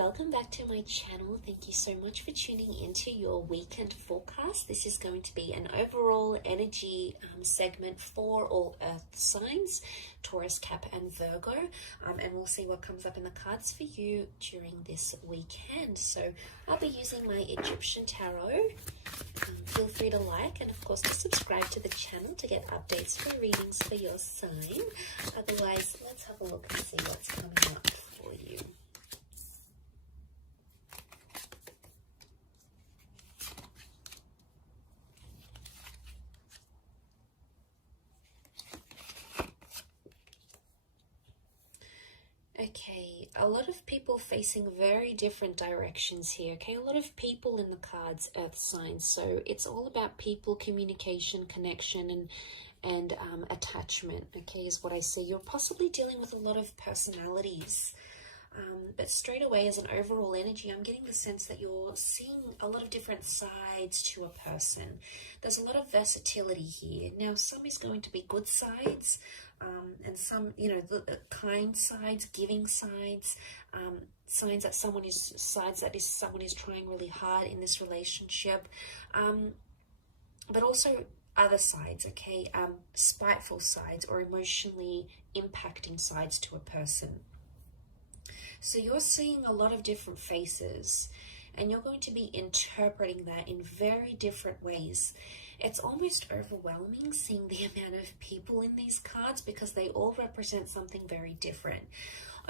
welcome back to my channel. Thank you so much for tuning into your weekend forecast. This is going to be an overall energy segment for all earth signs, Taurus, Cap and Virgo, and we'll see what comes up in the cards for you during this weekend. So I'll be using my Egyptian tarot. Feel free to like and of course to subscribe to the channel to get updates for readings for your sign. Otherwise, let's have a look and see what's coming up for you. Okay, a lot of people facing very different directions here, okay? A lot of people in the cards, earth signs. So it's all about people, communication, connection, and attachment, okay, is what I see. You're possibly dealing with a lot of personalities. But straight away, as an overall energy, I'm getting the sense that you're seeing a lot of different sides to a person. There's a lot of versatility here. Now, some is going to be good sides, and some, you know, the kind sides, giving sides, signs that someone is trying really hard in this relationship, but also other sides, okay, spiteful sides or emotionally impacting sides to a person. So you're seeing a lot of different faces and you're going to be interpreting that in very different ways. It's almost overwhelming seeing the amount of people in these cards because they all represent something very different.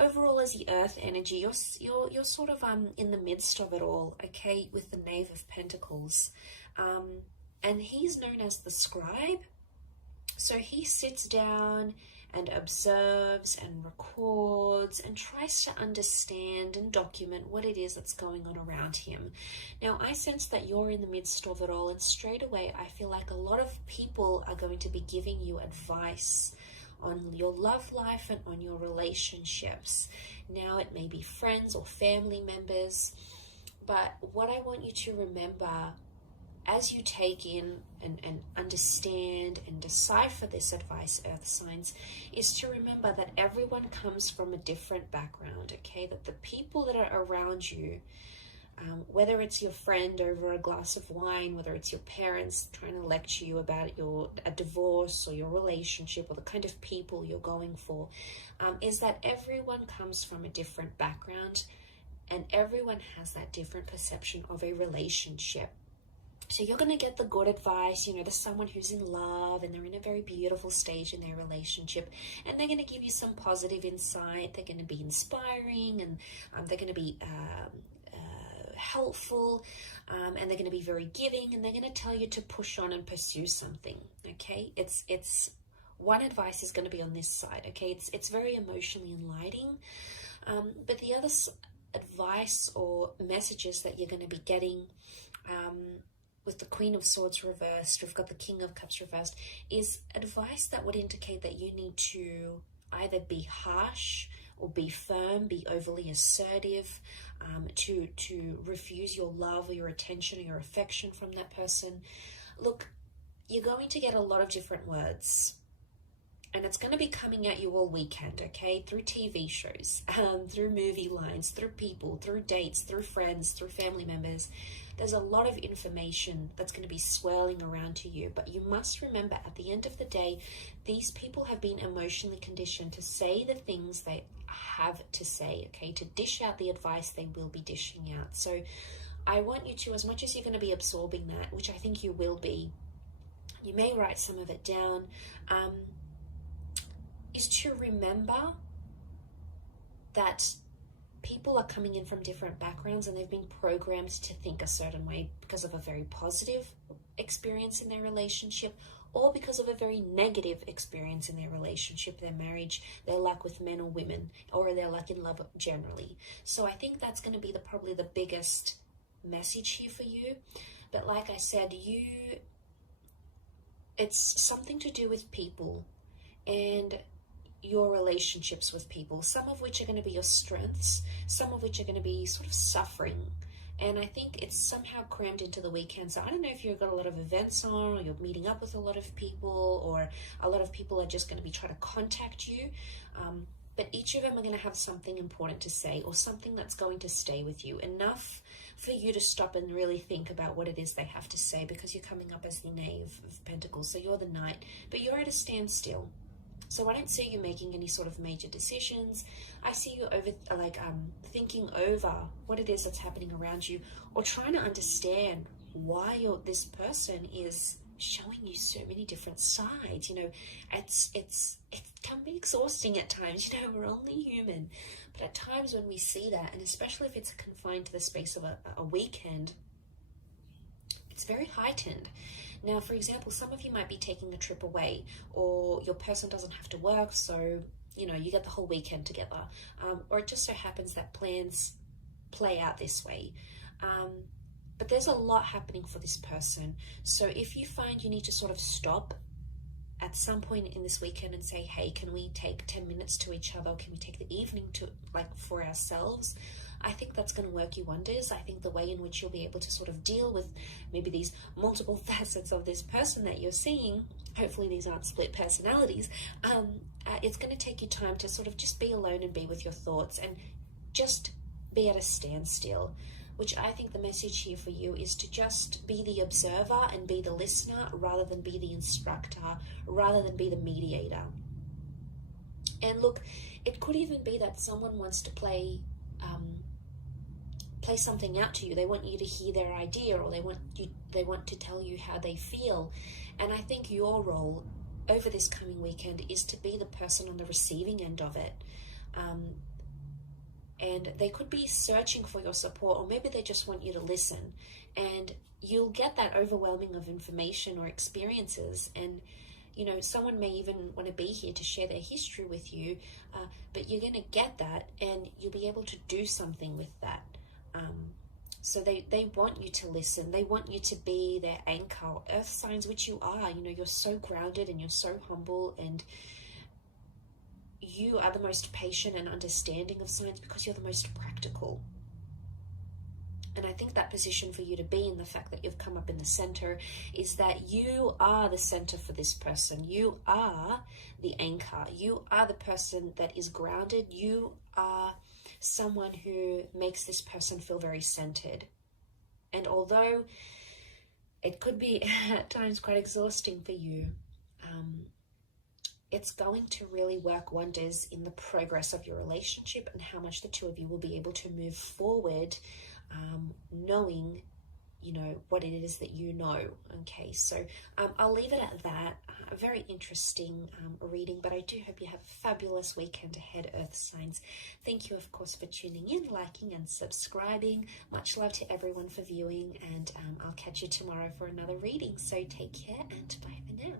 Overall, as the earth energy, you're sort of in the midst of it all, okay, with the Knave of Pentacles. And he's known as the scribe. So he sits down and observes and records and tries to understand and document what it is that's going on around him. Now, I sense that you're in the midst of it all, and straight away I feel like a lot of people are going to be giving you advice on your love life and on your relationships. Now, it may be friends or family members, but what I want you to remember as you take in and understand and decipher this advice, earth signs, is to remember that everyone comes from a different background, okay? That the people that are around you, whether it's your friend over a glass of wine, whether it's your parents trying to lecture you about a divorce or your relationship or the kind of people you're going for, is that everyone comes from a different background and everyone has that different perception of a relationship. So you're going to get the good advice, you know, there's someone who's in love and they're in a very beautiful stage in their relationship, and they're going to give you some positive insight. They're going to be inspiring, and they're going to be helpful, and they're going to be very giving, and they're going to tell you to push on and pursue something, okay? It's one advice is going to be on this side, okay? It's very emotionally enlightening, but the other advice or messages that you're going to be getting, with the Queen of Swords reversed, we've got the King of Cups reversed, is advice that would indicate that you need to either be harsh or be firm, be overly assertive, to refuse your love or your attention or your affection from that person. Look, you're going to get a lot of different words, and it's going to be coming at you all weekend, okay? Through TV shows, through movie lines, through people, through dates, through friends, through family members. There's a lot of information that's going to be swirling around to you, but you must remember at the end of the day, these people have been emotionally conditioned to say the things they have to say, okay? To dish out the advice they will be dishing out. So I want you to, as much as you're going to be absorbing that, which I think you will be, you may write some of it down, is to remember that people are coming in from different backgrounds and they've been programmed to think a certain way because of a very positive experience in their relationship or because of a very negative experience in their relationship, their marriage, their luck with men or women, or their luck in love generally. So I think that's going to be probably the biggest message here for you. But like I said, it's something to do with people and your relationships with people, some of which are going to be your strengths, some of which are going to be sort of suffering. And I think it's somehow crammed into the weekend. So I don't know if you've got a lot of events on, or you're meeting up with a lot of people, or a lot of people are just going to be trying to contact you. but each of them are going to have something important to say, or something that's going to stay with you, enough for you to stop and really think about what it is they have to say, because you're coming up as the Knave of Pentacles, so you're the Knight, but you're at a standstill. So I don't see you making any sort of major decisions. I see you thinking over what it is that's happening around you, or trying to understand why this person is showing you so many different sides. You know, it can be exhausting at times. You know, we're only human, but at times when we see that, and especially if it's confined to the space of a weekend, it's very heightened. Now, for example, some of you might be taking a trip away, or your person doesn't have to work, so you know, you get the whole weekend together, or it just so happens that plans play out this way. But there's a lot happening for this person. So if you find you need to sort of stop at some point in this weekend and say, hey, can we take 10 minutes to each other? Can we take the evening to for ourselves? I think that's going to work you wonders. I think the way in which you'll be able to sort of deal with maybe these multiple facets of this person that you're seeing, hopefully these aren't split personalities, it's going to take you time to sort of just be alone and be with your thoughts and just be at a standstill, which I think the message here for you is to just be the observer and be the listener, rather than be the instructor, rather than be the mediator. And look, it could even be that someone wants to play something out to you. They want you to hear their idea, or they want to tell you how they feel. And I think your role over this coming weekend is to be the person on the receiving end of it. And they could be searching for your support, or maybe they just want you to listen, and you'll get that overwhelming of information or experiences. And you know, someone may even want to be here to share their history with you, but you're going to get that, and you'll be able to do something with that. So they want you to listen. They want you to be their anchor. Earth signs, which you are, you know, you're so grounded and you're so humble, and you are the most patient and understanding of signs because you're the most practical. And I think that position for you to be in, the fact that you've come up in the center, is that you are the center for this person. You are the anchor. You are the person that is grounded. You are someone who makes this person feel very centered. And although it could be at times quite exhausting for you, it's going to really work wonders in the progress of your relationship and how much the two of you will be able to move forward, knowing, you know, what it is that you know. Okay, so I'll leave it at that. A very interesting reading, but I do hope you have a fabulous weekend ahead, Earth signs. Thank you, of course, for tuning in, liking and subscribing. Much love to everyone for viewing, and I'll catch you tomorrow for another reading. So take care, and bye for now.